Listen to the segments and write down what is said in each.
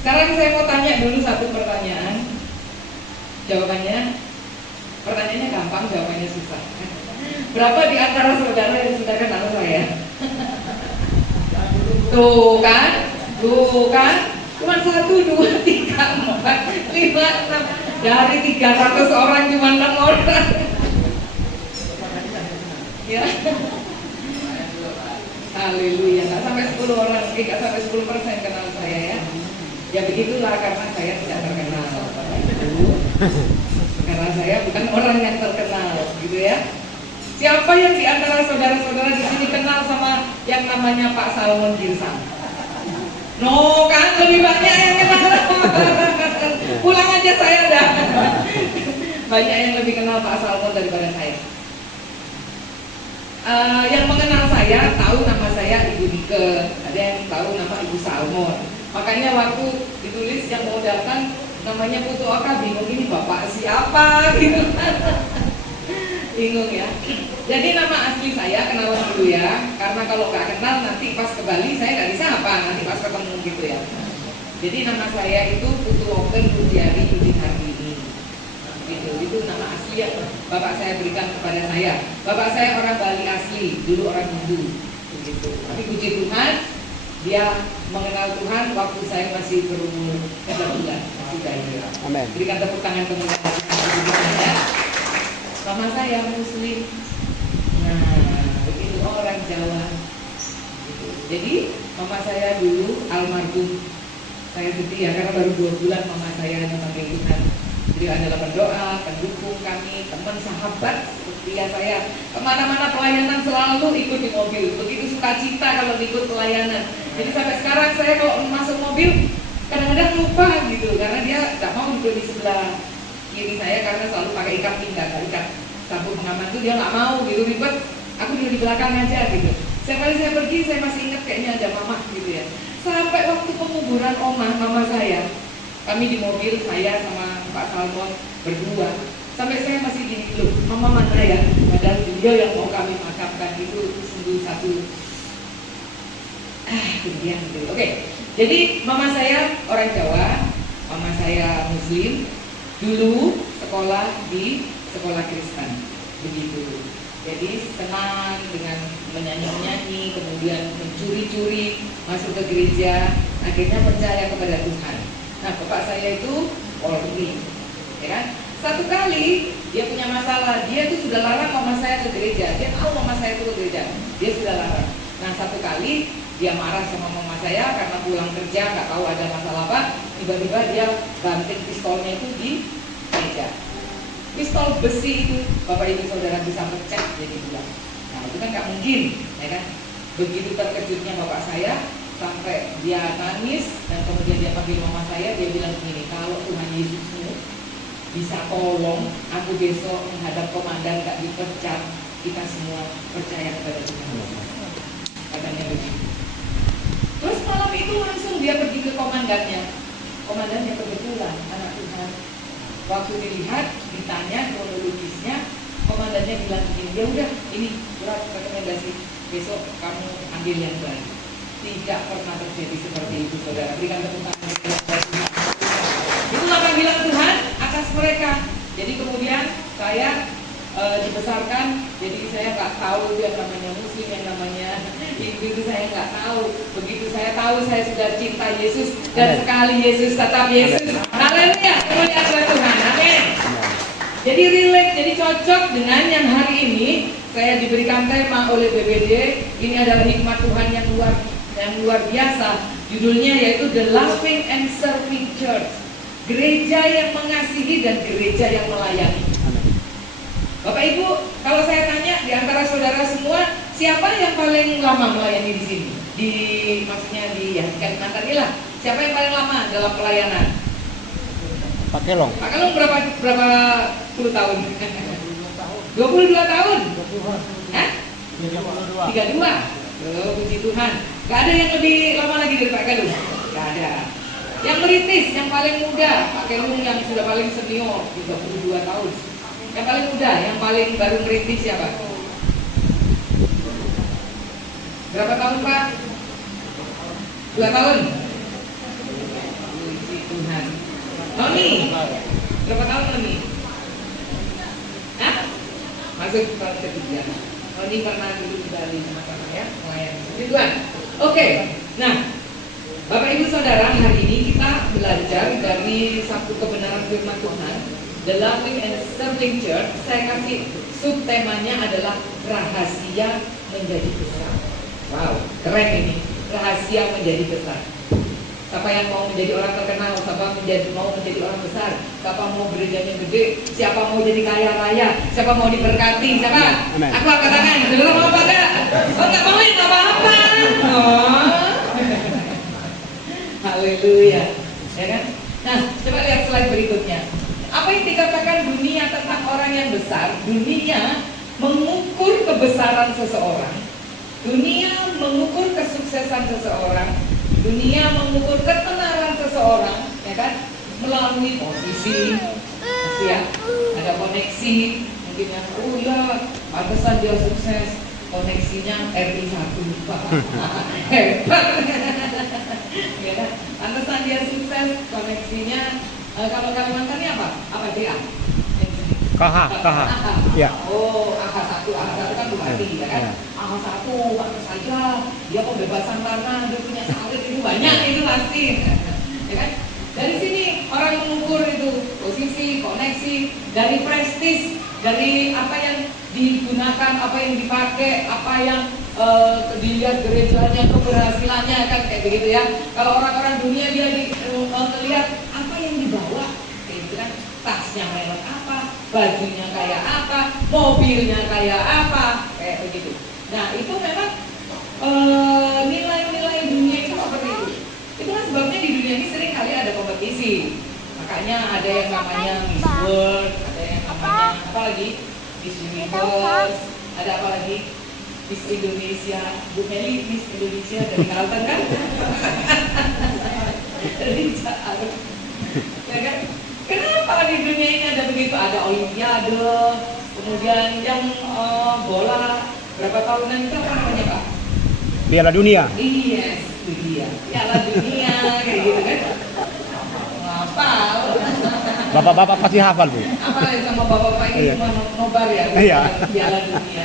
Sekarang saya mau tanya dulu satu pertanyaan. Jawabannya, pertanyaannya gampang, jawabannya susah. Berapa di antara saudara yang sudah kenal saya? Tuh kan? Cuma 1, 2, 3, 4, 5, 6. Dari 300 orang cuma 6 orang. Ya. Haleluya, nggak sampai 10 orang, nggak sampai 10% kenal saya ya. Ya begitulah, karena saya tidak terkenal, karena saya bukan orang yang terkenal, gitu ya. Siapa yang di antara saudara-saudara di sini kenal sama yang namanya Pak Salmon Girsang? No kan, lebih banyak yang kenal. Pulang aja saya dah. Banyak yang lebih kenal Pak Salmon daripada saya. Yang mengenal saya tahu nama saya Ibu Nike, ada yang tahu nama Ibu Salmon. Makanya waktu ditulis yang mau datang namanya Putu Oka, bingung ini bapak siapa gitu. Bingung ya. Jadi nama asli saya kenalan dulu ya, karena kalau nggak kenal nanti pas ke Bali saya nggak bisa apa, nanti pas ketemu gitu ya. Jadi nama saya itu Putu Oken Budiari Yudin Hardini. Gitu. Itu nama asli yang bapak saya berikan kepada saya. Bapak saya orang Bali asli, dulu orang Hindu. Begitu. Tapi puji Tuhan, dia mengenal Tuhan waktu saya masih berumur 3 bulan, masih bayi. Amin. Berikan tepuk tangan teman-teman ya. Mama saya Muslim. Nah, begitu orang Jawa. Gitu. Jadi mama saya dulu almarhum. Saya sedih ya karena baru 2 bulan mama saya dipanggil Tuhan. Beliau adalah pendoa, pendukung kami, teman, sahabat setia saya. Kemana-mana pelayanan selalu ikut di mobil. Begitu sukacita kalau ikut pelayanan. Jadi sampai sekarang saya kalau masuk mobil kadang-kadang lupa gitu, karena dia nggak mau duduk di sebelah kiri saya karena selalu pakai ikat pinggang, ikat sabuk pengaman itu dia nggak mau gitu, ribet. Aku duduk di belakang aja gitu. Setiap kali saya pergi saya masih ingat kayaknya ada mama gitu ya. Sampai waktu penguburan mama saya, kami di mobil, saya sama Pak Salmon berdua. Sampai saya masih gini loh, mama mana ya? Padahal beliau yang mau kami makamkan. Itu sungguh satu kemudian gitu. Oke. Jadi mama saya orang Jawa, mama saya Muslim. Dulu sekolah di sekolah Kristen. Begitu. Jadi senang dengan menyanyi-nyanyi, kemudian mencuri-curi masuk ke gereja, akhirnya percaya kepada Tuhan. Nah, bapak saya itu Polri, ya kan? Satu kali dia punya masalah, dia tuh sudah larang mama saya ke gereja. Dia tahu mama saya itu ke gereja, dia sudah larang. Nah, satu kali dia marah sama mama saya karena pulang kerja nggak tahu ada masalah apa. Tiba-tiba dia banting pistolnya itu di meja. Pistol besi itu, bapak ibu saudara bisa pecah jadi 2. Nah, itu kan nggak mungkin, ya kan? Begitu terkejutnya bapak saya, sampai dia nangis dan kemudian dia panggil mama saya, dia bilang begini, kalau Tuhan Yesusmu bisa tolong aku besok menghadap komandan gak dipecat, kita semua percaya kepada Tuhan. Katanya begitu. Terus malam itu langsung dia pergi ke komandannya. Komandannya kebetulan anak Tuhan. Waktu dilihat, ditanya kronologisnya, komandannya bilang begini, ya udah ini surat rekomendasi, besok kamu ambil yang baik. Tidak pernah terjadi seperti itu, saudara. Berikan tepuk tangan. Itulah panggilan Tuhan atas mereka. Jadi kemudian saya dibesarkan, jadi saya nggak tahu yang namanya Muslim, yang namanya Hindu itu saya nggak tahu. Begitu saya tahu, saya sudah cinta Yesus dan sekali Yesus tetap Yesus. Haleluya, kemuliaan Tuhan. Amin. Jadi relate, jadi cocok dengan yang hari ini saya diberikan tema oleh BBD. Ini adalah hikmat Tuhan yang luar biasa. Judulnya yaitu The Loving and Serving Church. Gereja yang mengasihi dan gereja yang melayani. Bapak Ibu, kalau saya tanya di antara saudara semua, siapa yang paling lama melayani di sini? Maksudnya di Kalimantan ini lah. Siapa yang paling lama dalam pelayanan? Pak Kelong. Pak Kelong berapa puluh tahun? 22 tahun? Hah? 32. Oh, puji Tuhan. Gak ada yang lebih lama lagi dari Pak Kelung? Gak ada. Yang merintis, yang paling muda, Pak Kelung yang sudah paling senior, 32 tahun. Yang paling muda, yang paling baru merintis siapa? Berapa tahun Pak? 2 tahun? Oni, berapa tahun Oni? Hah? Masuk tahun ketiga. Oni pernah dulu di Bali sama-sama ya, melayani. Puji Tuhan. Oke, nah Bapak Ibu Saudara, hari ini kita belajar dari satu kebenaran firman Tuhan, The Loving and Serving Church. Saya kasih subtemanya adalah rahasia menjadi besar. Wow, keren ini, rahasia menjadi besar. Siapa yang mau menjadi orang terkenal, siapa mau menjadi orang besar, siapa mau gerejanya gede, siapa mau jadi kaya raya, siapa mau diberkati, siapa? Amen. Aku angkat tangan, saudara mau apa enggak? Oh enggak mau, enggak apa-apa. Oh. Haleluya, ya kan? Nah, coba lihat slide berikutnya. Apa yang dikatakan dunia tentang orang yang besar? Dunia mengukur kebesaran seseorang, dunia mengukur kesuksesan seseorang, dunia mengukur ketenaran seseorang, ya kan? Melalui posisi, ya, ada koneksi, mungkin yang, oh ya, pantesan dia sukses, koneksinya RI1, Pak. Hebat. Ya kan? Pantesan dia sukses, koneksinya kalau Kalimantannya apa? Apa dia? KH. Ya. Oh, AH1 kan bupati, ya kan? Ya. AH1, pantas saja dia pembebasan tanah, dia punya sawit itu banyak itu pasti, ya kan? Dari sini orang mengukur itu posisi, koneksi, dari prestis, dari apa yang digunakan, apa yang dipakai, apa yang dilihat gerejanya, keberhasilannya, kan kayak begitu ya. Kalau orang-orang dunia dia melihat apa yang dibawa, kayak gitu kan, tasnya merek apa, bajunya kayak apa, mobilnya kayak apa, kayak begitu. Nah itu memang nilai-nilai dunia itu seperti itu. Itulah sebabnya di dunia ini sering kali ada kompetisi. Makanya ada yang namanya Miss World, ada yang namanya apa lagi, Miss Universe, ada apa lagi, Miss Indonesia. Bu Meli Miss Indonesia dari Kalteng kan? Dari Jakarta, ya kan? Kenapa di dunia ini ada begitu? Ada Olimpiade, kemudian yang bola berapa tahunan itu apa namanya Pak? Piala Dunia. Yes, itu dia. Piala Dunia kayak gitu kan? Hafal. Bapak-bapak pasti hafal, Bu. Apa ya sama bapak-bapak ini Iya. cuma nobar ya? Iya. Piala Dunia.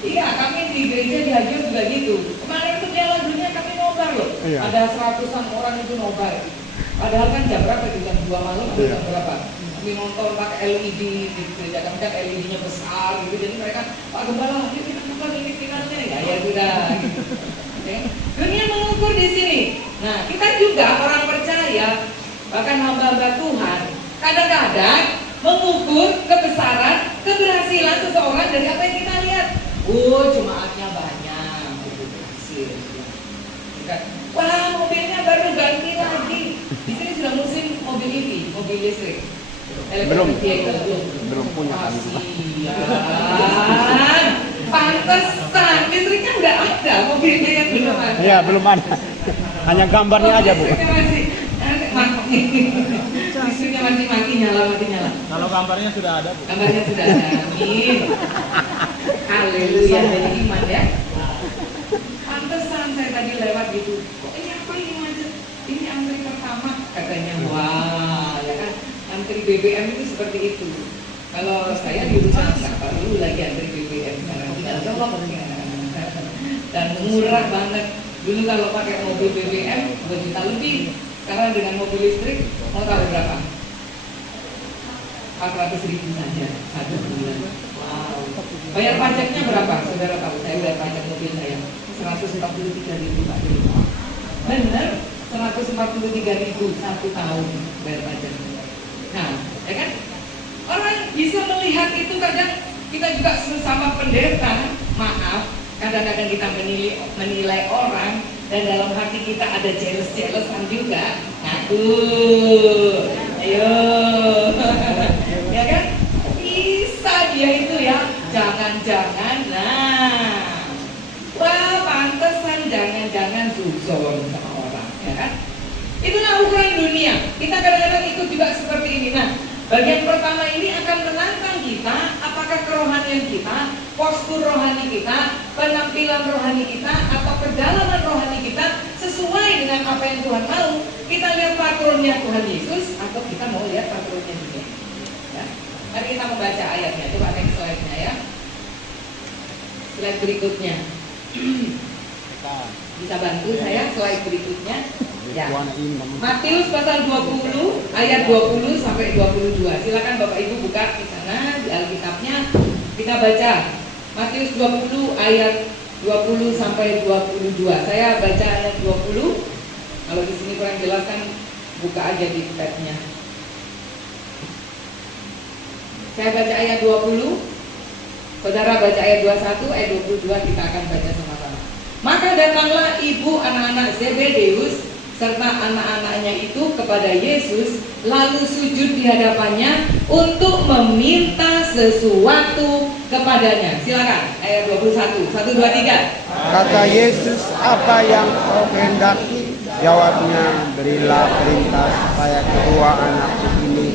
Iya, kami di gereja di Hagios juga gitu. Kemarin itu Piala Dunia kami nobar loh. Iya. Ada 100-an orang itu nobar. Padahal kan jam berapa itu? Jam 2 malam atau Iya. jam berapa? Kami nonton pakai LED di gereja kami kan LED-nya besar gitu. Jadi mereka, Pak Gembala, yuk kita nonton ini finalnya. Ya sudah. Gitu. Oke. Dunia mengukur di sini. Nah, kita juga orang percaya, bahkan hamba-hamba Tuhan, kadang-kadang mengukur kebesaran, keberhasilan seseorang dari apa yang kita lihat. Oh, jemaatnya banyak, itu berhasil. Bukan, wah mobilnya baru ganti lagi. Di sini sudah musim mobil EV, mobil listrik. Belum. Vehicle. Belum punya kami. Kasihan. Pantesan, listriknya udah ada, mobilnya yang belum ada. Iya, belum ada. Hanya gambarnya aja, Bu. Listriknya masih mati. Listriknya masih mati nyala. Kalau gambarnya sudah ada, Bu. Gambarnya sudah ada. Amin. Haleluya, jadi iman ya. Pantesan saya tadi lewat gitu. Kok ini apa ini macet? Ini antri pertama katanya. Wah, ya kan? Antri BBM itu seperti itu. Kalau saya di rumah nggak perlu lagi antri BBM karena tinggal jawab dan murah banget. Dulu kalau pakai mobil BBM 2 juta lebih. Sekarang dengan mobil listrik mau tahu berapa? 400.000 saja satu bulan. Wow. Bayar pajaknya berapa? Saudara tahu? Saya bayar pajak mobil saya 143.000 Pak. Benar, 143.000 satu tahun bayar pajak. Nah, ya kan? Orang bisa melihat itu, kadang kita juga sesama pendeta, maaf, kadang-kadang kita menilai orang dan dalam hati kita ada jealous-jealousan juga. Ngaku, ayo, ya kan? Bisa dia itu ya, jangan-jangan, nah, wah pantesan jangan-jangan suzon sama orang, ya kan? Itulah ukuran dunia. Kita kadang-kadang ikut juga seperti ini. Nah, bagian pertama ini akan menantang kita, apakah kerohanian kita, postur rohani kita, penampilan rohani kita, atau kedalaman rohani kita sesuai dengan apa yang Tuhan mau. Kita lihat patronnya Tuhan Yesus, kita mau lihat patronnya juga. Ya. Mari kita membaca ayatnya. Coba next slide-nya ya. Slide berikutnya. Bisa bantu saya slide berikutnya? Ya. Matius pasal 20 ayat 20 sampai 22. Silakan Bapak Ibu buka di sana di Alkitabnya. Kita baca Matius 20 ayat 20 sampai 22. Saya baca ayat 20. Kalau di sini kurang jelas kan buka aja di tab-nya. Saya baca ayat 20. Saudara baca ayat 21, ayat 22 kita akan baca sama-sama. Maka datanglah ibu anak-anak Zebedeus serta anak-anaknya itu kepada Yesus, lalu sujud di hadapannya untuk meminta sesuatu kepadanya. Silakan, ayat 21, 1, 2, 3. Kata Yesus, apa yang kau kehendaki? Jawabnya, berilah perintah supaya kedua anakku ini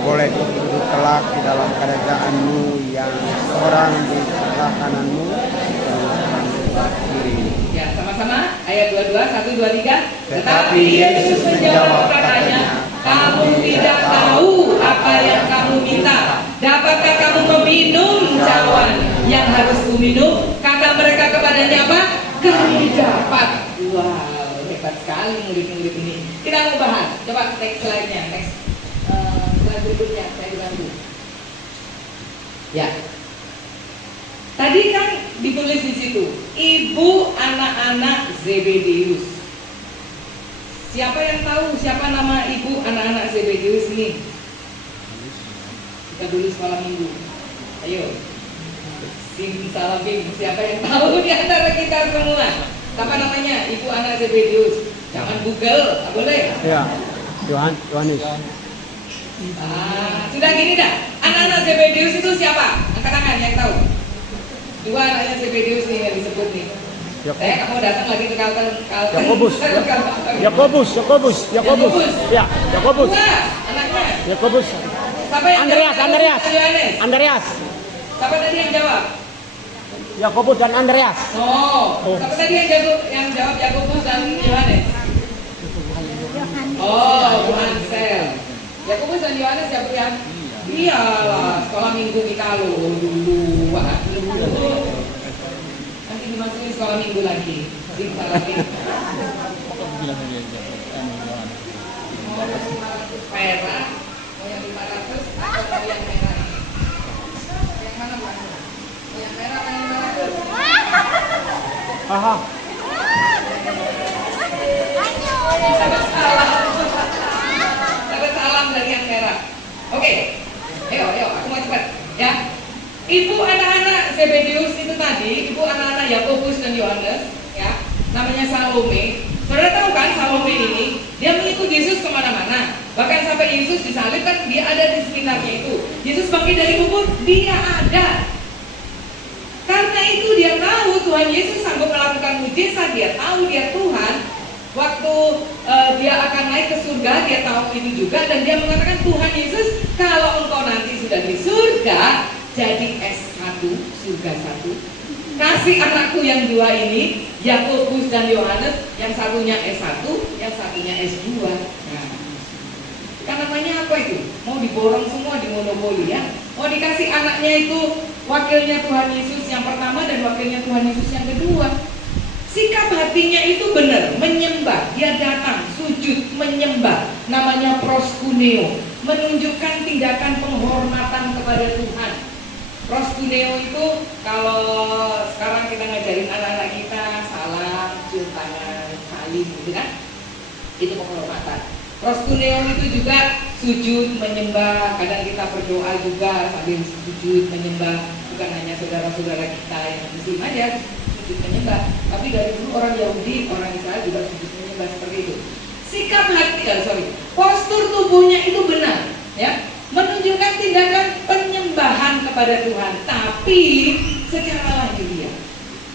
boleh duduk kelak di dalam kerajaanmu, yang seorang di sebelah kananmu dan seorang di sebelah kiri. Ya, sama-sama. Ayat 22, 1, 2, 3. Tetapi Yesus menjawab katanya, kamu tidak tahu apa yang kamu minta. Dapatkah kamu meminum cawan yang harus kuminum? Kata mereka kepadanya apa? Kami dapat. Wow, hebat sekali murid-murid ini. Kita mau bahas. Coba next slide-nya, next slide berikutnya. Saya dibantu. Ya. Tadi kan ditulis di situ, ibu anak-anak Zebedeus. Siapa yang tahu siapa nama ibu anak-anak Zebedeus ini? Kita dulu sekolah minggu. Ayo, simsalabim. Siapa yang tahu di antara kita semua? Apa namanya ibu anak Zebedeus? Jangan Google, tak boleh. Ya, Yohanes. Sudah gini dah. Anak-anak Zebedeus itu siapa? Angkat tangan yang tahu. Dua anaknya Zebedeus nih yang disebut nih. Saya nggak mau datang lagi ke Kalten. Yakobus. Ya, Yakobus. Dua anaknya. Yakobus. Siapa yang Andreas. Yohanes. Siapa tadi yang jawab? Yakobus dan Andreas. Oh. Siapa tadi yang jawab Yakobus dan Yohanes? Oh, Yohanes. Yakobus dan Yohanes siapa ya? Iyalah, sekolah minggu kita loh dulu. Nanti dimasukin sekolah minggu lagi. Perak, mau yang 500 atau mau yang merah? Yang mana Pak? Yang merah atau yang 500? Aha. Dapat salam dari yang merah. Oke. Ayo, aku mau cepat ya. Ibu anak-anak Zebedeus itu tadi, ibu anak-anak Yakobus dan Yohanes, ya, namanya Salome. Saudara tahu kan Salome ini, dia mengikuti Yesus kemana-mana. Bahkan sampai Yesus disalib kan dia ada di sekitarnya itu. Yesus bangkit dari kubur, dia ada. Karena itu dia tahu Tuhan Yesus sanggup melakukan mujizat, dia tahu dia Tuhan. Waktu dia akan naik ke surga, dia tahu itu juga, dan dia mengatakan, Tuhan Yesus, kalau engkau nanti sudah di surga, jadi S1, surga 1, kasih anakku yang dua ini, Yakobus dan Yohanes, yang satunya S1, yang satunya S2. Nah, kan namanya apa itu? Mau diborong semua, dimonopoli ya. Mau dikasih anaknya itu wakilnya Tuhan Yesus yang pertama dan wakilnya Tuhan Yesus yang kedua. Sikap hatinya itu benar, menyembah. Dia datang, sujud, menyembah. Namanya proskuneo, menunjukkan tindakan penghormatan kepada Tuhan. Proskuneo itu kalau sekarang kita ngajarin anak-anak kita salam, cium tangan, salim gitu kan. Itu penghormatan. Proskuneo itu juga sujud, menyembah. Kadang kita berdoa juga sambil sujud, menyembah. Bukan hanya saudara-saudara kita yang muslim aja menyembah, tapi dari dulu orang Yahudi, orang Israel juga sujud menyembah seperti itu. Sikap hati, postur tubuhnya itu benar, ya, menunjukkan tindakan penyembahan kepada Tuhan, tapi secara lahiriah.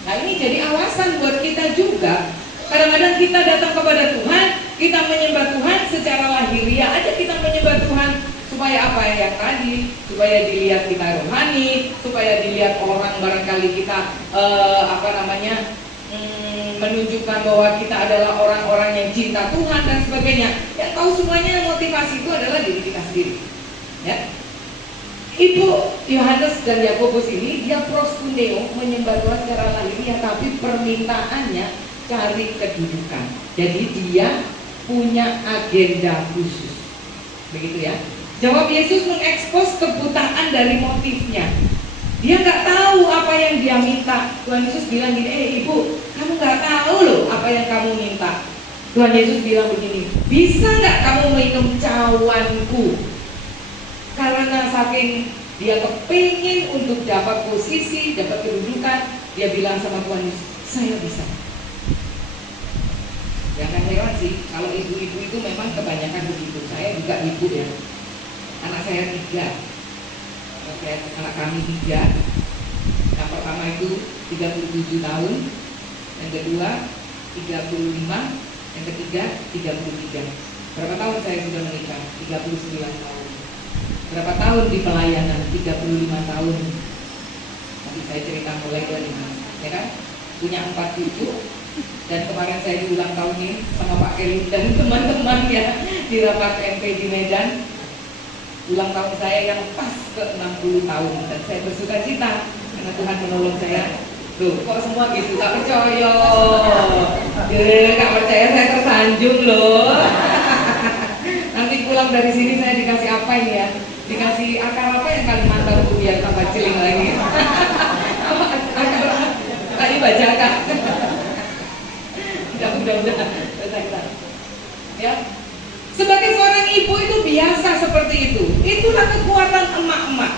Nah ini jadi awasan buat kita juga. Kadang-kadang kita datang kepada Tuhan, kita menyembah Tuhan secara lahiriah aja, kita menyembah Tuhan supaya apa yang tadi, supaya dilihat kita rohani, supaya dilihat orang barangkali kita menunjukkan bahwa kita adalah orang-orang yang cinta Tuhan dan sebagainya. Yang tahu semuanya motivasi itu adalah diri kita sendiri. Ya. Ibu Yohanes dan Yakobus ini dia proskuneo, menyembah Tuhan secara lahiriah, tapi permintaannya cari kedudukan. Jadi dia punya agenda khusus. Begitu ya. Jawab Yesus mengekspos kebutaan dari motifnya. Dia nggak tahu apa yang dia minta. Tuhan Yesus bilang gini, ibu, kamu nggak tahu loh apa yang kamu minta. Tuhan Yesus bilang begini, bisa nggak kamu minum cawanku? Karena saking dia kepingin untuk dapat posisi, dapat kedudukan, dia bilang sama Tuhan Yesus, saya bisa. Jangan heran sih, kalau ibu-ibu itu memang kebanyakan begitu. Saya juga ibu ya. Anak saya 3. Anak kami 3. Yang pertama itu 37 tahun, yang kedua 35, yang ketiga 33. Berapa tahun saya sudah menikah? 39 tahun. Berapa tahun di pelayanan? 35 tahun. Nanti saya cerita mulai dari mana, ya kan? Punya 4 cucu. Dan kemarin saya di ulang tahun ini sama Pak Kelly dan teman-teman ya di rapat MP di Medan. Ulang tahun saya yang pas ke 60 tahun dan saya bersuka cita karena Tuhan menolong saya. Tuh, kok semua gitu, gak percaya. Gak percaya, saya tersanjung loh. Nanti pulang dari sini saya dikasih apa ini ya? Dikasih akar apa yang Kalimantan tuh biar tambah celing lagi. Akar tadi bajakan. Udah. Ya. Sebagai seorang ibu itu biasa seperti itu. Itulah kekuatan emak-emak.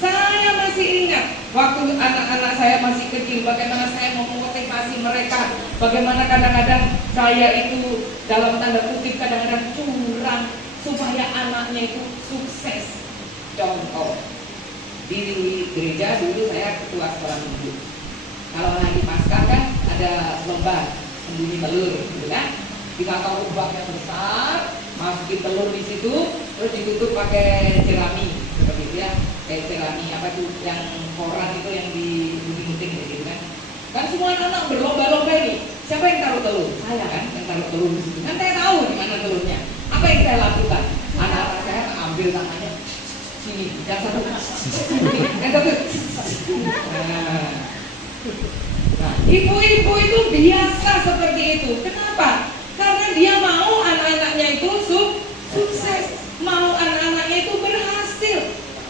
Saya masih ingat waktu anak-anak saya masih kecil, bagaimana saya memotivasi mereka, bagaimana kadang-kadang saya itu dalam tanda kutip kadang-kadang curang supaya anaknya itu sukses. Contoh, di gereja dulu saya ketua sekolah minggu. Kalau lagi Paskah kan ada lomba sembunyi telur, gitu kan? Kita taruh baknya besar, masukin telur di situ, terus ditutup pakai jerami, seperti itu ya, kayak jerami apa tuh yang koran itu yang digunting-gunting gitu kan? Kan semua anak berlomba-lomba ini, siapa yang taruh telur? Saya kan yang taruh telur di situ. Kan saya tahu di mana telurnya. Apa yang saya lakukan? Anak-anak saya ambil tangannya sini, yang satu, yang satu. Nah, ibu-ibu itu biasa seperti itu. Kenapa? Karena dia mau anak-anaknya itu sukses, mau anak-anaknya itu berhasil.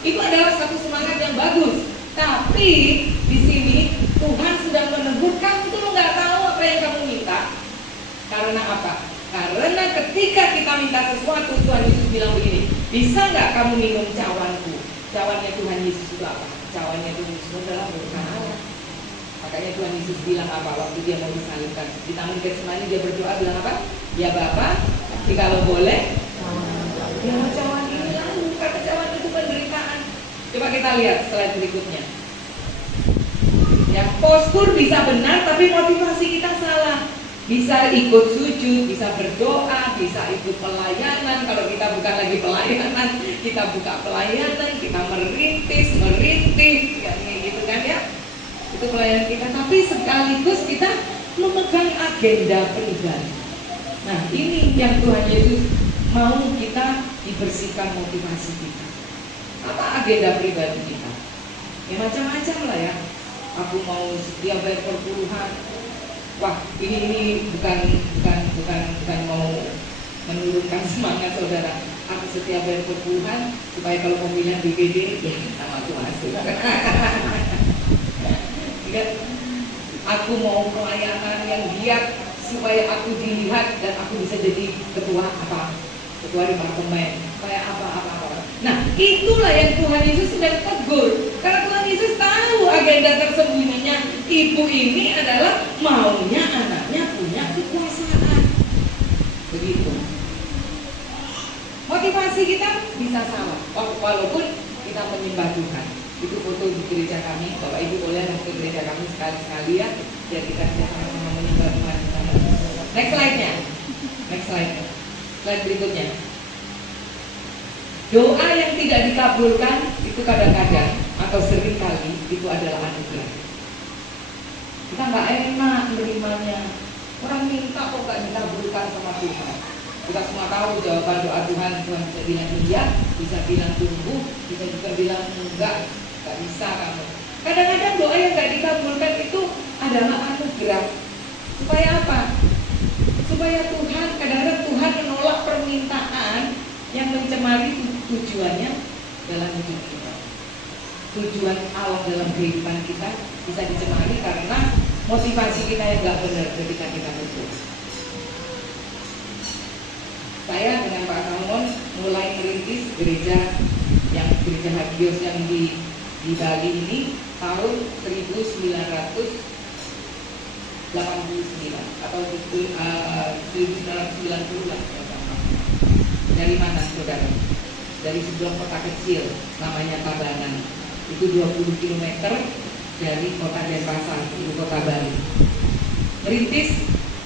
Itu adalah satu semangat yang bagus. Tapi di sini Tuhan sedang menegur, kamu tuh nggak tahu apa yang kamu minta. Karena apa? Karena ketika kita minta sesuatu, Tuhan Yesus bilang begini, bisa nggak kamu minum cawanku? Cawannya Tuhan Yesus itu apa? Cawannya Tuhan Yesus adalah berkah. Makanya Tuhan Yesus bilang apa waktu dia mau disalibkan? Di Taman Getsemani dia berdoa bilang apa? Ya Bapa, jikalau boleh, ya cawan ini lalu, kata cawan itu penderitaan. Coba kita lihat slide berikutnya. Ya, postur bisa benar tapi motivasi kita salah. Bisa ikut sujud, bisa berdoa, bisa ikut pelayanan. Kalau kita bukan lagi pelayanan, kita buka pelayanan, kita merintih, ya, gitu kan ya. Itu pelayanan kita, tapi sekaligus kita memegang agenda pribadi. Nah, ini yang Tuhan Yesus mau kita dibersihkan motivasi kita. Apa agenda pribadi kita? Ya macam-macam lah ya. Aku mau setia bayar perpuluhan. Wah, ini bukan mau menurunkan semangat saudara. Aku setia bayar perpuluhan supaya kalau pemilihan BPD ya sama aku masuk. Aku mau pelayanan yang giat supaya aku dilihat dan aku bisa jadi ketua departemen, kayak apa. Nah, itulah yang Tuhan Yesus sedang tegur. Karena Tuhan Yesus tahu agenda tersembunyinya ibu ini adalah maunya anaknya punya kekuasaan. Begitu. Motivasi kita bisa salah, walaupun kita menyembah Tuhan. Itu foto di gereja kami. Bapak Ibu boleh ke gereja kami sekali-sekali ya, biar kita bisa sama-sama menyembah Tuhan. Next slide-nya. Slide berikutnya. Doa yang tidak dikabulkan itu kadang-kadang atau seringkali itu adalah anugerah. Kita nggak enak menerimanya. Orang minta kok nggak dikabulkan sama Tuhan. Kita semua tahu jawaban doa Tuhan. Tuhan bisa bilang iya, bisa bilang tunggu, bisa juga bilang enggak, nggak bisa kamu. Kadang-kadang doa yang nggak dikabulkan itu adalah anugerah. Supaya apa? Supaya Tuhan, kadang-kadang Tuhan menolak permintaan yang mencemari tujuannya dalam hidup kita. Tujuan Allah dalam kehidupan kita bisa dicemari karena motivasi kita yang nggak benar ketika kita berdoa. Saya dengan Pak Salmon mulai merintis gereja Hagios yang di Bali ini tahun 1989 atau 1990 lah. Dari mana saudara? Dari sebuah kota kecil namanya Tabanan. Itu 20 km dari kota Denpasar, ibu kota Bali. Merintis,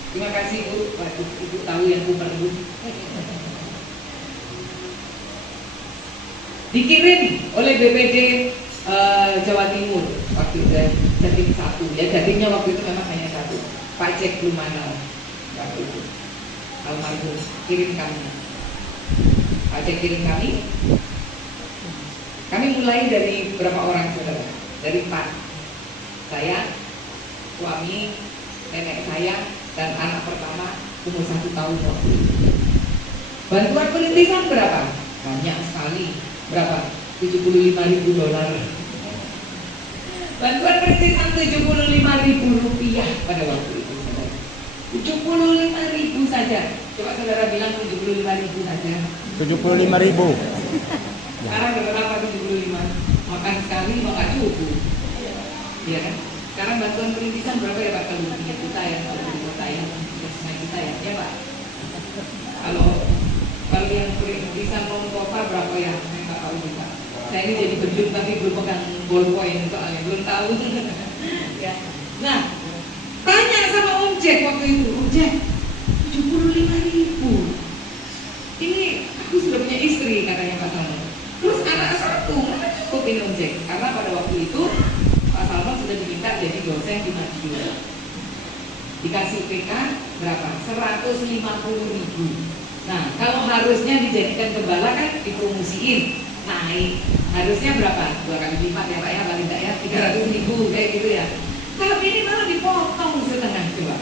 terima kasih Bu. Waduh, Ibu tahu yang Bu perlu. Dikirim oleh BPD Jawa Timur waktu itu Jatim 1 ya, Jatimnya waktu itu memang hanya 1, Pak Jack Lumanal waktu itu almarhum kirim kami, Pak Jack kirim kami mulai dari berapa orang saudara? Dari 4, saya, suami, nenek saya, dan anak pertama umur 1 tahun waktu itu. Bantuan perintisan berapa? Banyak sekali. Berapa? $75.000. Bantuan perintisan $75.000 pada waktu itu. 75.000 saja. Coba saudara bilang 75.000 saja. 75.000. Sekarang berapa 75? Makan sekali makan cukup. Iya kan? Sekarang bantuan perintisan berapa ya Pak? Kalau 3 juta ya, kalau di kota ya, 3,5 juta ya, ya Pak? Kalau yang perintisan non kota berapa ya? Saya nggak tahu juga. Saya ini jadi bejum tapi belum pegang ballpoint soalnya belum tahu. Ya. Nah, tanya sama Om Jack waktu itu, Om Jack, 75.000. Ini aku sudah punya istri katanya Pak Salmon. Terus anak 1, mana cukup ini Om Jack? Karena pada waktu itu Pak Salmon sudah diminta jadi dosen di Madiun. Dikasih PK berapa? 150.000. Nah, kalau harusnya dijadikan gembala kan dipromosiin, naik. Harusnya berapa? 2 kali lipat ya Pak ya, paling enggak ya, 300.000 kayak gitu ya. Tapi ini malah dipotong setengah coba.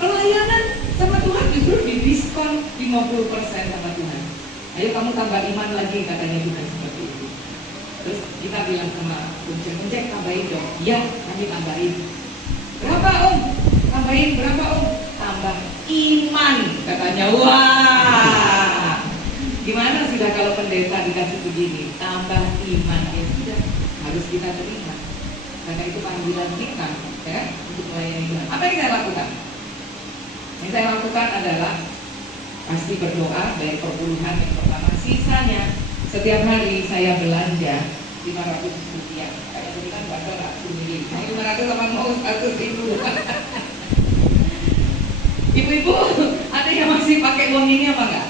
Pelayanan sama Tuhan justru didiskon 50% sama Tuhan. Ayo kamu tambah iman lagi katanya Tuhan seperti itu. Terus kita bilang sama Om Jack tambahin dong. Iya, kami tambahin. Berapa Om? Tambahin berapa Om? Tambah iman katanya. Wah, gimana sudah kalau pendeta dikasih begini? Tambah iman ya sudah, harus kita terima karena itu panggilan kita ya untuk melayani Tuhan. Apa yang saya lakukan? Yang saya lakukan adalah pasti berdoa dari perpuluhan yang pertama. Sisanya setiap hari saya belanja $500. Kayak tadi kan bakal nggak sendiri. 500 sama mau 100.000. Ibu-ibu, ada yang masih pakai uang ini apa enggak?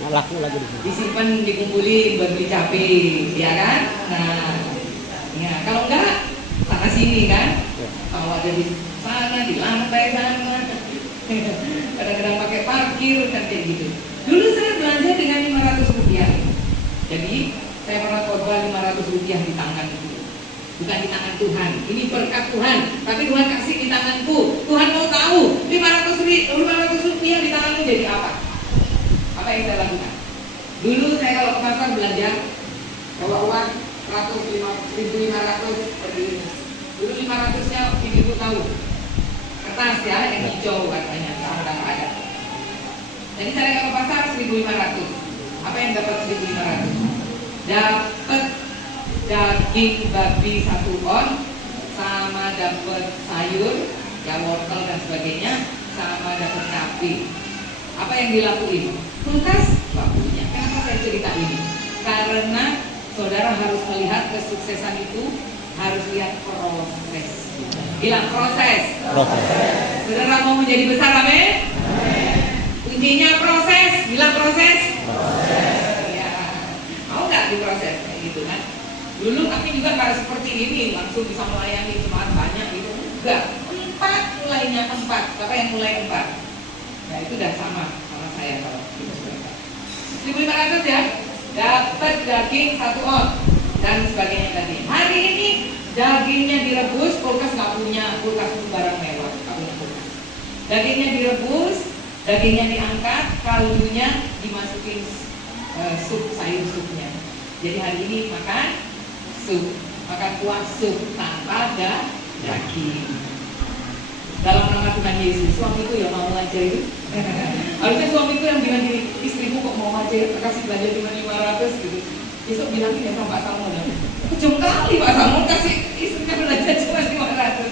Nggak laku lagi di sini. Disimpan, dikumpulin buat beli cabai, ya kan? Nah, ya kalau enggak sana sini kan? Kalau ada di sana, di lantai sana, kadang-kadang pakai parkir kan kayak gitu. Dulu saya belanja dengan $500. Jadi saya pernah khotbah $500 di tangan itu. Bukan di tangan Tuhan, ini berkat Tuhan, tapi Tuhan kasih di tanganku. Tuhan mau tahu $500 di tanganmu jadi apa? Apa yang saya lakukan? Dulu saya kalau ke pasar belanja, bawa uang 1.500 seperti ini. Dulu 500-nya ibu tahu, kertas ya yang hijau katanya, sekarang ada. Jadi saya kalau ke pasar 1.500. Apa yang dapat 1.500? Dapat daging babi 1 on, sama dapat sayur, ya wortel dan sebagainya, sama dapat cabai. Apa yang dilakuin? Kulkas nggak punya. Kenapa saya cerita ini? Karena saudara harus melihat kesuksesan itu harus lihat proses. Bilang proses. Saudara mau menjadi besar, amin? Kuncinya proses. Bilang proses. Ya. Mau nggak diproses kayak gitu kan? Dulu kami juga nggak seperti ini, langsung bisa melayani jemaat banyak gitu. Enggak, 4 mulainya 4. Siapa yang mulai 4? Ya itu udah sama saya kalau gitu. 1.500 ya, dapat daging 1 on dan sebagainya tadi. Hari ini dagingnya direbus, kulkas nggak punya, kulkas itu barang mewah, nggak punya kulkas. Dagingnya direbus, dagingnya diangkat, kaldunya dimasukin sup, sayur supnya. Jadi hari ini makan sup, makan kuah sup tanpa ada daging. Dalam nama Tuhan Yesus, suamiku ya mau aja itu. Harusnya suamiku yang bilang gini, istrimu kok mau aja kasih belanja cuma 500 gitu. Besok bilangin ya sama Pak Salmon. Ujung kali Pak Salmon kasih istrinya belanja cuma 500.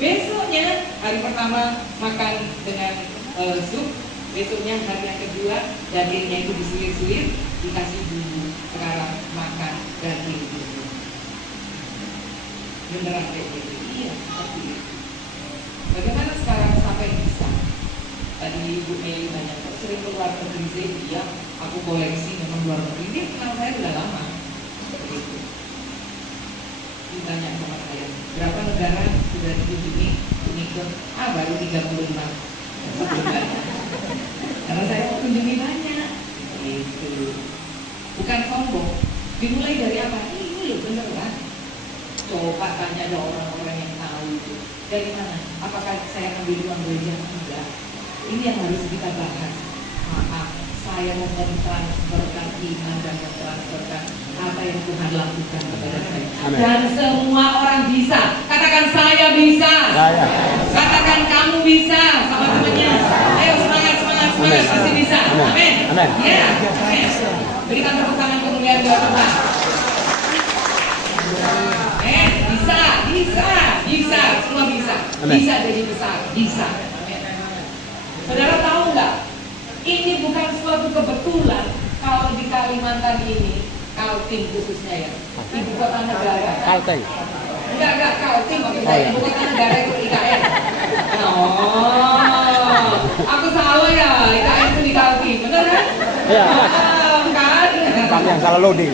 Besoknya hari pertama makan dengan sup, besoknya hari yang kedua dagingnya itu disuir-suir dikasih bumbu. Sekarang makan daging bumbu. Beneran kayak gitu. Iya, seperti itu. Bagaimana sekarang sampai bisa? Tadi Ibu Meli banyak kok sering keluar negeri sih, iya, aku koleksi memang luar negeri. Ini kenal saya udah lama. Begitu. Ditanya sama saya, berapa negara sudah dikunjungi? Ikut, baru 35. Karena saya mau kunjungi banyak. Gitu. Bukan sombong. Dimulai dari apa? Ini loh bener kan? Coba tanya ada orang-orang yang tahu itu. Dari mana? Apakah saya ambil uang gereja? Enggak. Ini yang harus kita bahas. Maaf, saya mau mentransferkan iman dan mentransferkan apa yang Tuhan lakukan kepada saya. Amen. Dan semua orang bisa. Katakan saya bisa. Saya. Katakan kamu bisa. Sama temannya. Ayo semangat, semangat, semangat. Amen. Pasti bisa. Amen. Amin. Amen. Ya. Amin. Berikan tepuk tangan kemuliaan buat Tuhan. Bisa, semua bisa. Amen. Bisa jadi besar, bisa. Saudara tahu nggak? Ini bukan suatu kebetulan kalau di Kalimantan ini, Kaltim khususnya ya, ibu kota negara. Kalteng. Enggak Kaltim maksud saya, iya. ibu kota negara itu IKN. Oh, aku salah ya, IKN itu di Kaltim, bener kan? Iya. Kan? Kami yang salah loading.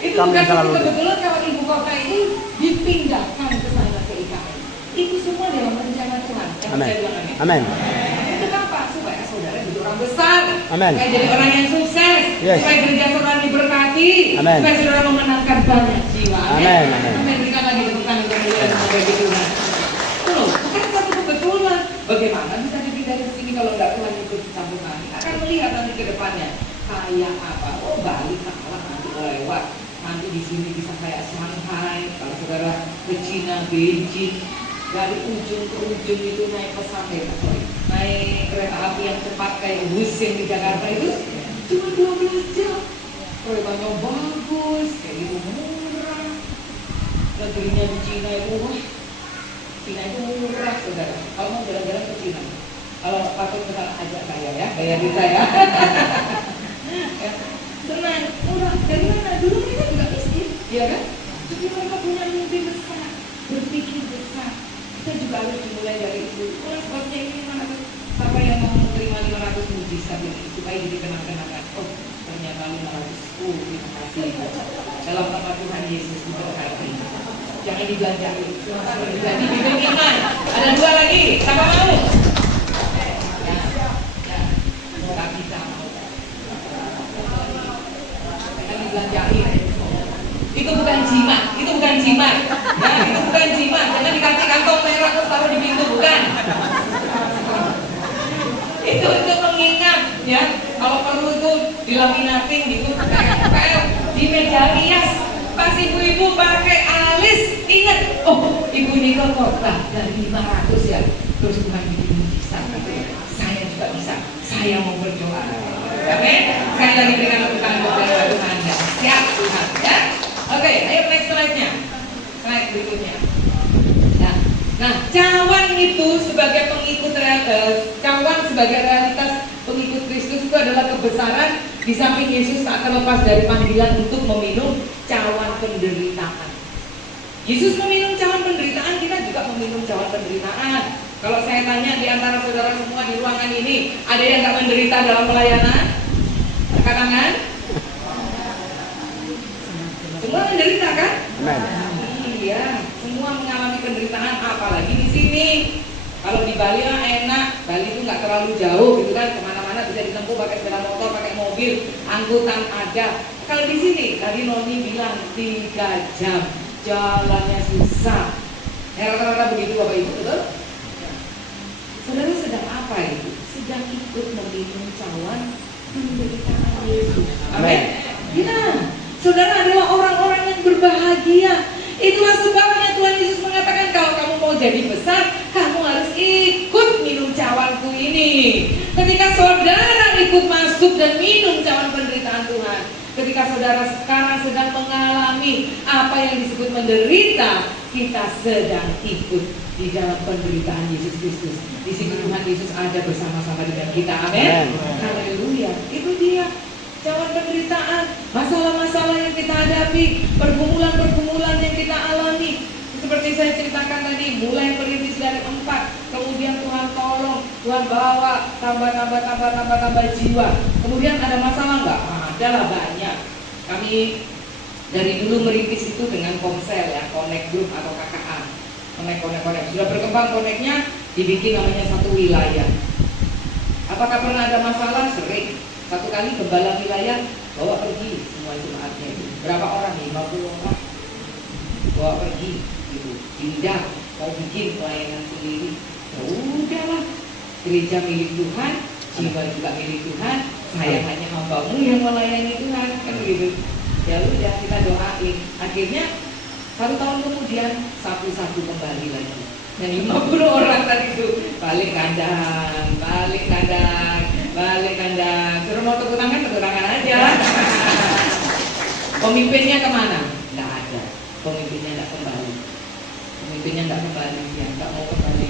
Itu Kami bukan yang salah suatu loading. kebetulan kalau ibu kota ini dipindahkan ke sana ke IKN. Itu semua dalam rencana Tuhan. Amin. Saya bilang amin. Amin. Itu apa? Supaya saudara jadi orang besar. Amin. Supaya jadi orang yang sukses. Yes. Supaya gereja saudara diberkati. Amin. Supaya saudara memenangkan banyak jiwa. Amin. Amin. Amin. Berikan lagi tepuk tangan untuk kemuliaan bagi Tuhan. Itu loh, bukan satu kebetulan. Bagaimana bisa dipindah ke sini kalau nggak Tuhan ikut campur tangan? Akan melihat nanti ke depannya. Kayak apa? Oh, Bali kalah nanti lewat. Nanti di sini bisa kayak Shanghai, kalau saudara ke Cina, Beijing, dari ujung ke ujung itu naik pesawat, naik kereta api yang cepat kayak bus yang di Jakarta itu cuma 12 jam. Keretanya bagus, kayak gitu murah. Negerinya di Cina itu, wah, Cina itu murah saudara. Kalau mau jalan-jalan ke Cina, kalau patut misalnya ajak saya ya, bayar kita ya. Tenang, murah. Dari mana? Dulu mereka juga miskin, ya kan? Tapi mereka punya mimpi besar, berpikir besar. Kita juga harus dimulai dari itu. Oleh sebabnya ini 500. Siapa yang mau menerima 500 mujizat ini supaya dikenang-kenangkan? Oh, ternyata 500. Oh, terima kasih. Dalam nama Tuhan Yesus diberkati. Jangan dibelanjain. Jadi bibir iman. Ada 2 lagi. Siapa mau? Ya, kita mau. Belanjain. Itu bukan jimat, itu bukan jimat. Ya, itu bukan jimat. Jangan dikasih kantong merah terus taruh di pintu, bukan. Itu untuk mengingat, ya. Kalau perlu itu dilaminating gitu, kayak di meja rias. Pas ibu-ibu pakai alis, ingat, oh ibu ini ke kota dari 500 ya. Terus Tuhan bikin mujizat. Saya juga bisa. Saya mau berdoa. Amin. Sekali lagi berikan tepuk tangan kepada Tuhan ya. Siap Tuhan ya. Oke, ayo next slide-nya. Slide berikutnya. Nah, cawan itu sebagai pengikut cawan sebagai realitas pengikut Kristus itu adalah kebesaran di samping Yesus tak terlepas dari panggilan untuk meminum cawan penderitaan. Yesus meminum cawan penderitaan, kita juga meminum cawan penderitaan. Kalau saya tanya di antara saudara semua di ruangan ini, ada yang nggak menderita dalam pelayanan? Angkat tangan. Amin. Iya, semua mengalami penderitaan, apalagi di sini. Kalau di Bali lah enak, Bali itu nggak terlalu jauh gitu kan, kemana-mana bisa ditempuh pakai sepeda motor, pakai mobil, angkutan ada. Kalau di sini, tadi Noni bilang 3 jam, jalannya susah. Rata-rata begitu Bapak Ibu, betul? Saudara sedang apa itu? Sedang ikut meminum cawan penderitaan Yesus. Amin. Ya, saudara adalah orang-orang yang berbahagia. Itulah sebabnya Tuhan Yesus mengatakan kalau kamu mau jadi besar, kamu harus ikut minum cawanku ini. Ketika saudara ikut masuk dan minum cawan penderitaan Tuhan, ketika saudara sekarang sedang mengalami apa yang disebut menderita, kita sedang ikut di dalam penderitaan Yesus Kristus. Di sini Tuhan Yesus ada bersama-sama dengan kita. Amin. Haleluya. Itu dia. Cawan penderitaan, masalah-masalah yang kita hadapi, pergumulan-pergumulan yang kita alami. Seperti saya ceritakan tadi, mulai merintis dari 4, kemudian Tuhan tolong, Tuhan bawa tambah jiwa. Kemudian ada masalah nggak? Adalah banyak. Kami dari dulu merintis itu dengan Komsel ya, Connect Group atau KKA. Connect. Sudah berkembang Connect-nya, dibikin namanya satu wilayah. Apakah pernah ada masalah? Sering. Satu kali gembala wilayah bawa pergi semua jemaatnya itu. Berapa orang? 50 orang. Bawa pergi gitu. Pindah, mau bikin pelayanan sendiri. Ya udahlah. Gereja milik Tuhan, jiwa juga milik Tuhan. Saya hanya hambamu yang melayani Tuhan, kan begitu. Ya udah, kita doain. Akhirnya 1 tahun kemudian satu-satu kembali lagi. Dan 50 orang tadi itu balik kandang. Suruh mau tepuk tangan aja. Pemimpinnya kemana? Nggak ada. Pemimpinnya nggak kembali. Ya, nggak mau kembali.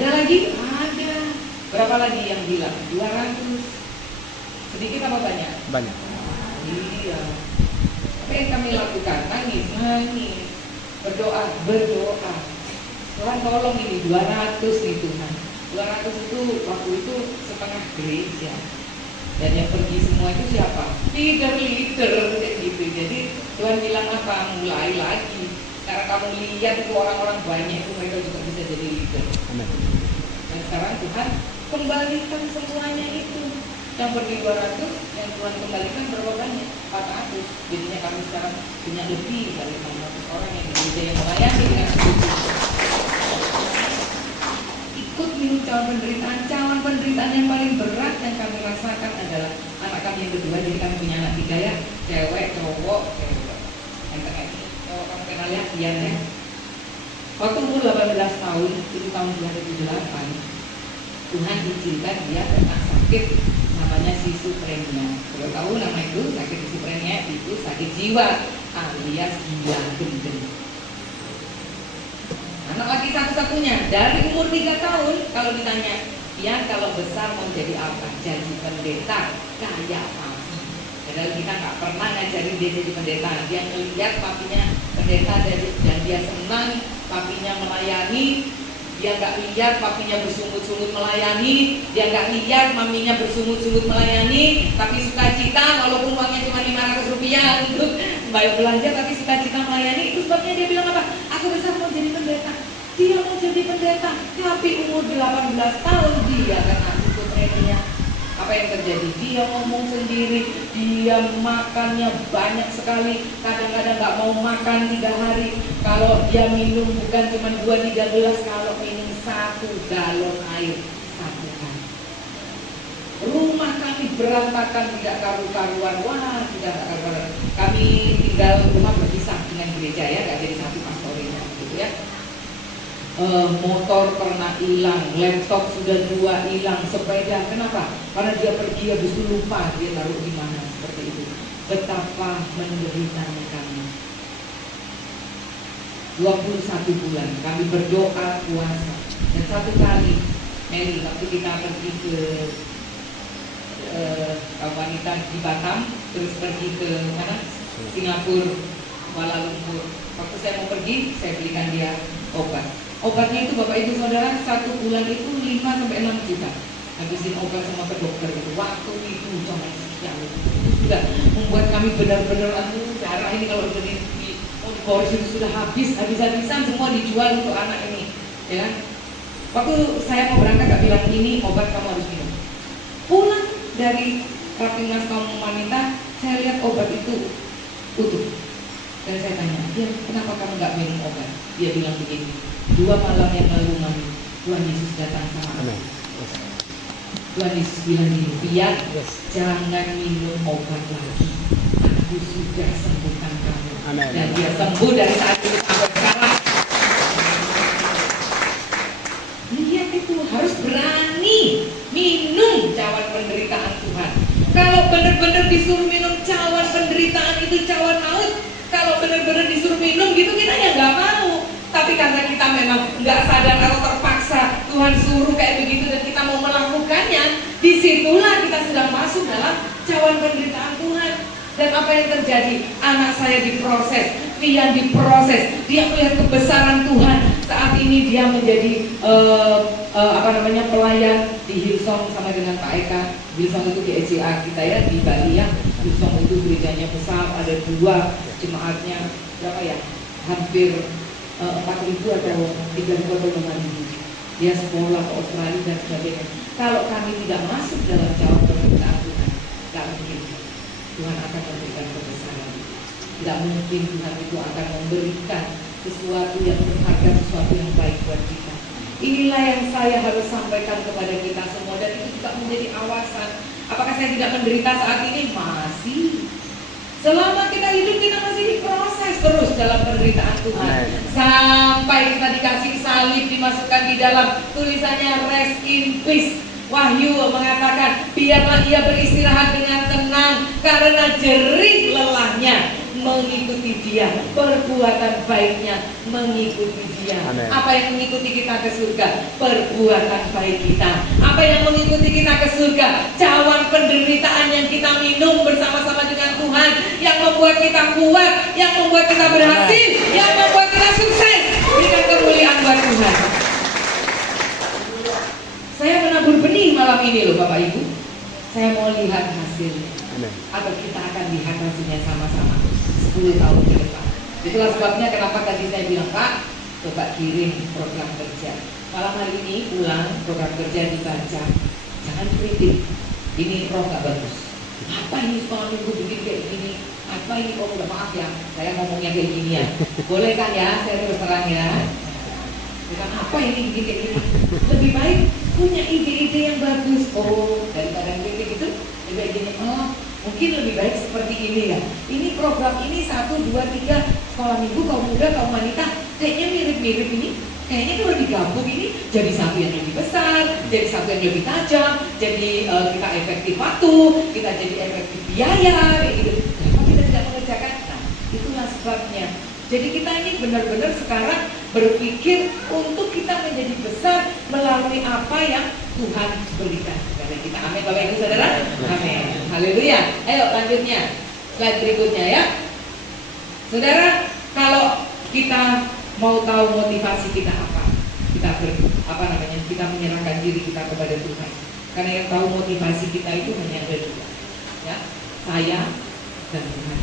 Ada lagi? Ada. Berapa lagi yang bilang? 200. Sedikit apa banyak? Banyak. Iya. Apa yang kami lakukan? Nangis. Berdoa. Tuhan tolong ini 200 nih Tuhan. 200 itu waktu itu setengah gereja. Dan yang pergi semua itu siapa? Leader gitu. Jadi Tuhan bilang apa? Mulai lagi. Karena kamu lihat itu orang-orang banyak itu mereka juga bisa jadi leader. Amin. Dan sekarang Tuhan kembalikan semuanya itu. Yang pergi 200, yang Tuhan kembalikan berapa banyak? 400. Jadinya kami sekarang punya lebih dari 600 orang yang di gereja yang melayani dengan begitu. Ikut minum cawan penderitaan yang paling berat yang kami rasakan adalah anak kami yang kedua. Jadi kami punya anak 3 ya, cewek, cowok. Yang tengah ini, kalau kamu kenal lihat Ian ya. Waktu umur 18 tahun, itu tahun 2008, Tuhan izinkan dia kena sakit namanya schizophrenia. Kalau tahu nama itu sakit schizophrenia itu sakit jiwa alias gila gendeng. Anak laki satu-satunya dari umur 3 tahun. Kalau ditanya, ya kalau besar mau jadi apa? Jadi pendeta kayak papi. Padahal kita nggak pernah ngajarin dia jadi pendeta. Dia ngelihat papinya pendeta dan dia senang papinya melayani. Dia nggak lihat papinya bersungut-sungut melayani. Dia nggak lihat maminya bersungut-sungut melayani. Tapi sukacita walaupun uangnya cuma 500 rupiah untuk bayar belanja, tapi sukacita melayani. Itu sebabnya dia bilang apa? Aku besar mau jadi pendeta. Dia mau jadi pendeta, tapi umur 18 tahun dia kena schizophrenia. Apa yang terjadi? Dia ngomong sendiri, dia makannya banyak sekali. Kadang-kadang nggak mau makan 3 hari. Kalau dia minum bukan cuma 2-3 gelas, kalau minum 1 galon air 1 hari. Rumah kami berantakan, tidak karu-karuan. Wah, tidak karu-karuan. Kami tinggal rumah berpisah dengan gereja ya, nggak jadi satu pastornya gitu ya. Motor pernah hilang, laptop sudah 2 hilang, sepeda. Kenapa? Karena dia pergi habis itu lupa dia taruh di mana, seperti itu. Betapa menderitanya kami. 21 bulan kami berdoa puasa. Dan 1 kali Meli waktu kita pergi ke wanita di Batam, terus pergi ke mana? Singapura, Kuala Lumpur. Waktu saya mau pergi, saya belikan dia obat. Obatnya itu Bapak Ibu Saudara 1 bulan itu 5-6 juta. habisin obat sama ke dokter itu waktu itu cuma sekian sudah membuat kami benar-benar darah ini kalau udah di Boris itu sudah habis-habisan semua dijual untuk anak ini, ya. Waktu saya mau berangkat gak bilang ini obat kamu harus minum. Pulang dari Rapimnas kaum wanita, saya lihat obat itu utuh. Dan saya tanya, dia kenapa kamu gak minum obat? Dia bilang begini, 2 malam yang lalu mami, Tuhan Yesus datang sama aku. Tuhan Yesus bilang gini, Pia, jangan minum obat lagi. Aku sudah sembuhkan kamu. Amen. Dan dia sembuh dari saat itu sampai sekarang. Lihat itu harus berani minum cawan penderitaan Tuhan. Kalau benar-benar disuruh minum cawan penderitaan itu cawan maut, kalau benar-benar disuruh minum gitu kita ya nggak mau. Tapi karena kita memang nggak sadar atau terpaksa Tuhan suruh kayak begitu dan kita mau melakukannya, disitulah kita sedang masuk dalam cawan penderitaan Tuhan. Dan apa yang terjadi? Anak saya diproses, Vian diproses, dia melihat kebesaran Tuhan. Saat ini dia menjadi pelayan di Hillsong sama dengan Pak Eka. Hillsong itu di ECA kita ya di Bali ya. Hillsong itu gerejanya besar, ada 2 jemaatnya berapa ya? Hampir 4.000 atau 3.000 atau 5.000. Dia sekolah ke Australia dan sebagainya. Kalau kami tidak masuk dalam cawan penderitaan Tuhan, tidak mungkin Tuhan akan memberikan kebesaran. Tidak mungkin Tuhan itu akan memberikan sesuatu yang berharga, sesuatu yang baik buat kita. Inilah yang saya harus sampaikan kepada kita semua, dan itu juga menjadi awasan. Apakah saya tidak menderita saat ini? Masih. Selama kita hidup kita masih diproses terus dalam penderitaan Tuhan. Sampai kita dikasih salib, dimasukkan di dalam tulisannya rest in peace. Wahyu mengatakan biarlah ia beristirahat dengan tenang karena jerih lelahnya mengikuti dia, perbuatan baiknya mengikuti dia. Amen. Apa yang mengikuti kita ke surga? Perbuatan baik kita. Apa yang mengikuti kita ke surga? Cawan penderitaan yang kita minum bersama-sama dengan Tuhan, yang membuat kita kuat, yang membuat kita berhasil, yang membuat kita sukses. Berikan kemuliaan buat Tuhan. Saya menabur benih malam ini loh Bapak Ibu. Saya mau lihat hasilnya. Amen. Atau kita akan lihat hasilnya sama-sama 10 tahun ke depan. Itulah sebabnya kenapa tadi saya bilang, Pak, coba kirim program kerja. Malam hari ini pulang program kerja dibaca. Jangan kritik. Ini roh gak bagus. Apa ini sekolah minggu bikin kayak gini? Apa ini kok udah maaf ya, saya ngomongnya kayak gini ya. Boleh kan ya, saya terus terang ya. Bukan apa ini bikin kayak gini. Lebih baik punya ide-ide yang bagus. Oh, daripada kritik itu lebih gini. Oh, mungkin lebih baik seperti ini ya. Ini program ini 1, 2, 3 sekolah minggu kaum muda, kaum wanita kayaknya mirip-mirip ini. Kayaknya kalau digabung ini jadi satu yang lebih besar, jadi satu yang lebih tajam, jadi kita efektif waktu, kita jadi efektif biaya, gitu. Kenapa kita tidak mengerjakan? Nah, itulah sebabnya. Jadi kita ini benar-benar sekarang berpikir untuk kita menjadi besar melalui apa yang Tuhan berikan kepada kita. Amin, Bapak Ibu Saudara. Amin. Haleluya. Ayo lanjutnya, slide berikutnya ya. Saudara, kalau kita mau tahu motivasi kita apa, kita menyerahkan diri kita kepada Tuhan. Karena yang tahu motivasi kita itu hanya ada 2, ya, saya dan Tuhan.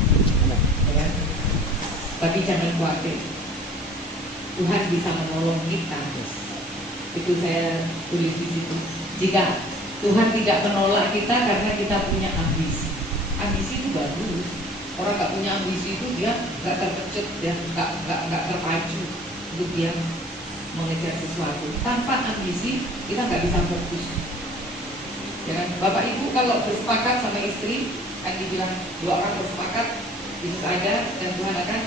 Ya. Tapi jangan khawatir, Tuhan bisa menolong kita. Itu saya tulis di situ. Jika Tuhan tidak menolak kita karena kita punya ambisi, ambisi itu bagus. Orang nggak punya ambisi itu dia nggak terkecut, dia nggak terpacu untuk dia mengejar sesuatu. Tanpa ambisi kita nggak bisa fokus. Ya, Bapak Ibu kalau bersepakat sama istri, kan dibilang 2 orang bersepakat, Yesus ada dan Tuhan akan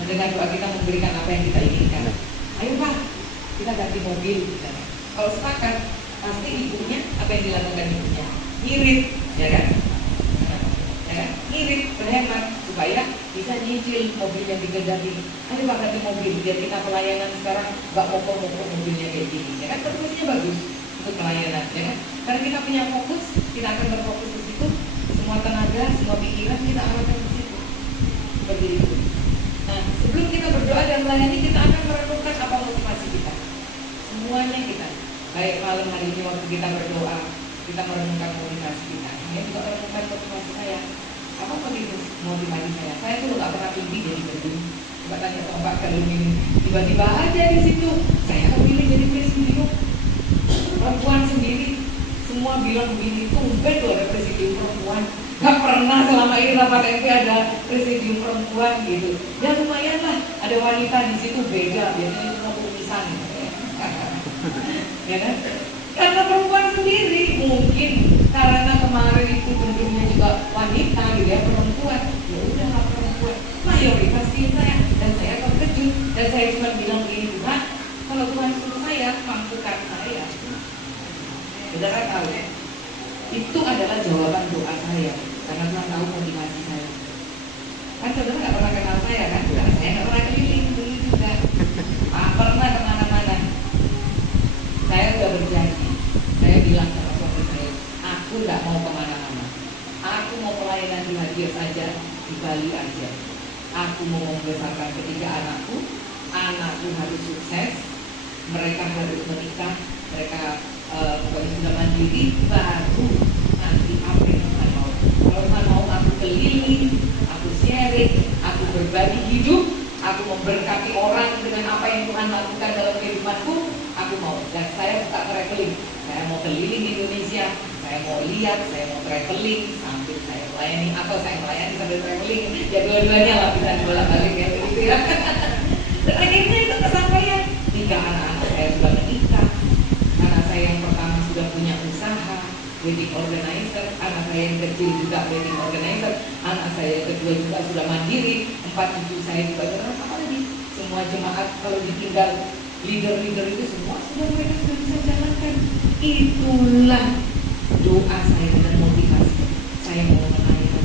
mendengar doa kita, memberikan apa yang kita inginkan. Ayo Pak, kita ganti mobil. Kalau sepakat, pasti ibunya apa yang dilakukan ibunya? Ngirit, ya kan? Ngirit, berhemat supaya bisa nyicil mobil yang digendaki. Ayo Pak ganti mobil, biar kita pelayanan sekarang nggak mokok-mokok mobilnya kayak gini. Ya kan, fokusnya bagus untuk pelayanan, ya kan? Karena kita punya fokus, kita akan berfokus di situ. Semua tenaga, semua pikiran kita arahkan ke situ. Seperti itu. Nah, sebelum kita berdoa dan melayani, kita akan merenungkan apa motivasi kita. Semuanya kita. Kayak malam hari ini waktu kita berdoa, kita merenungkan motivasi kita. Saya juga merenungkan motivasi saya. Apa motivasi saya? Saya tuh nggak pernah mimpi jadi gedung. Coba tanya sama Pak Galung ini. Tiba-tiba aja di situ, saya kepilih jadi presidium. Perempuan sendiri, semua bilang begini, tumben loh ada presidium perempuan. Gak pernah selama ini rapat MP ada presidium perempuan gitu. Ya lumayan lah, ada wanita di situ beda, biasanya semua kumisan. Ya kan? Karena perempuan sendiri, mungkin karena kemarin itu bentuknya juga wanita gitu ya, perempuan. Ya udahlah perempuan, mayoritas tim saya, dan saya terkejut, dan saya cuma bilang begini, Tuhan, kalau Tuhan suruh saya, mampukan saya. Saudara tahu, itu adalah jawaban doa saya, karena Tuhan tahu motivasi saya. Kan saudara nggak pernah kenal saya kan, karena saya nggak pernah keliling dulu juga, pernah kemana-mana. Saya sudah berjanji, saya bilang sama suami saya, aku nggak mau kemana-mana, aku mau pelayanan di Hadir saja, di Bali aja. Aku mau membesarkan ketiga anakku harus sukses, mereka harus menikah, mereka pokoknya sudah mandiri, baru nanti apa yang Tuhan mau. Kalau Tuhan mau aku keliling, aku sharing, aku berbagi hidup, aku memberkati orang dengan apa yang Tuhan lakukan dalam kehidupanku, aku mau. Dan saya suka traveling, saya mau keliling Indonesia, saya mau lihat, saya mau traveling sambil saya melayani, atau saya melayani sambil traveling, ya dua-duanya lah, bisa dibolak-balik ya begitu ya. Dan akhirnya itu kesampaian. 3 anak-anak saya sudah menikah, anak saya yang pertama sudah punya usaha wedding organizer, anak saya yang kecil juga wedding organizer, anak saya yang kedua juga sudah mandiri, 4 cucu saya juga apa lagi, semua jemaat kalau ditinggal leader-leader itu semua mereka sudah bisa jalankan. Itulah doa saya dan motivasi saya mau melayani.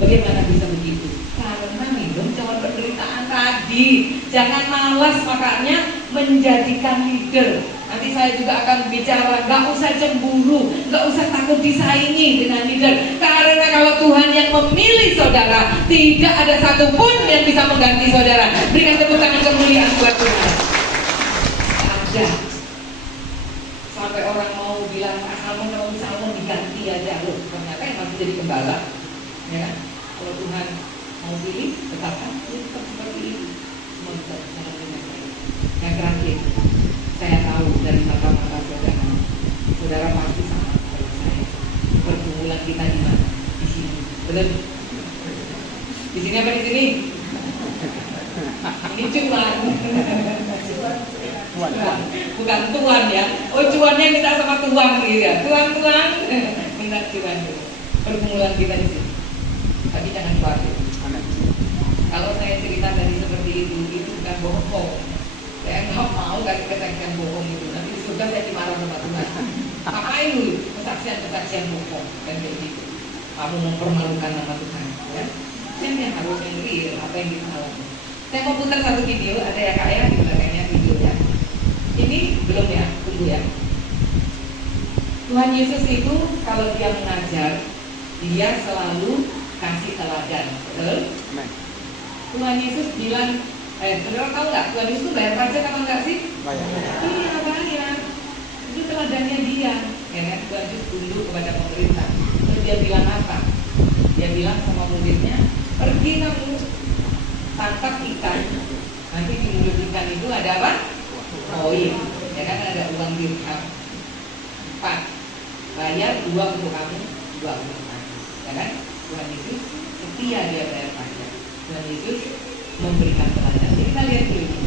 Bagaimana bisa begitu? Karena minum cawan penderitaan tadi. Jangan malas makanya menjadikan leader. Nanti saya juga akan bicara, gak usah cemburu, gak usah takut disaingi dengan leader. Karena kalau Tuhan yang memilih saudara, tidak ada satupun yang bisa mengganti saudara. Berikan tepuk tangan kemuliaan buat Tuhan. Ada. Sampai orang mau bilang, Salmon diganti aja loh. Ternyata yang masih jadi gembala. Ya, kalau Tuhan mau pilih, tetapkan tetap seperti itu. Semua bisa jalan dengan baik. Yang terakhir, saya tahu dari mata-mata saudara, saudara pasti sama seperti saya. Pergumulan kita di mana? Di sini. Betul? Di sini apa di sini? Ini cuan. Bukan tuan ya. Oh cuannya minta sama tuan gitu ya. Tuan minta cuan gitu. Pergumulan kita di sini. Tapi jangan khawatir. Kalau saya cerita tadi seperti itu bukan bohong. Saya nggak mau kasih kesaksian bohong itu. Nanti di surga saya dimarah sama Tuhan. Ngapain lu kesaksian bohong dan kayak gitu. Kamu mempermalukan nama Tuhan. Ya? Yang harus yang real apa yang kita alami. Saya mau putar satu video, ada ya kak ya di belakangnya videonya. Ini belum ya, tunggu ya. Tuhan Yesus itu kalau dia mengajar, dia selalu kasih teladan, betul? Tuhan Yesus bilang, saudara tahu nggak? Tuhan Yesus itu bayar pajak apa enggak sih? Bayar. Iya bayar. Itu teladannya dia. Ya kan? Tuhan Yesus tunduk kepada pemerintah. Terus dia bilang apa? Dia bilang sama muridnya, pergi kamu tangkap ikan. Nanti di mulut ikan itu ada apa? Koin. Ya kan ada uang dirham. 4. Bayar 2 untuk kamu, 2 untuk aku. Ya kan? Tuhan Yesus setia dia bayar pajak. Tuhan Yesus memberikan teladan. Jadi kita lihat dulu.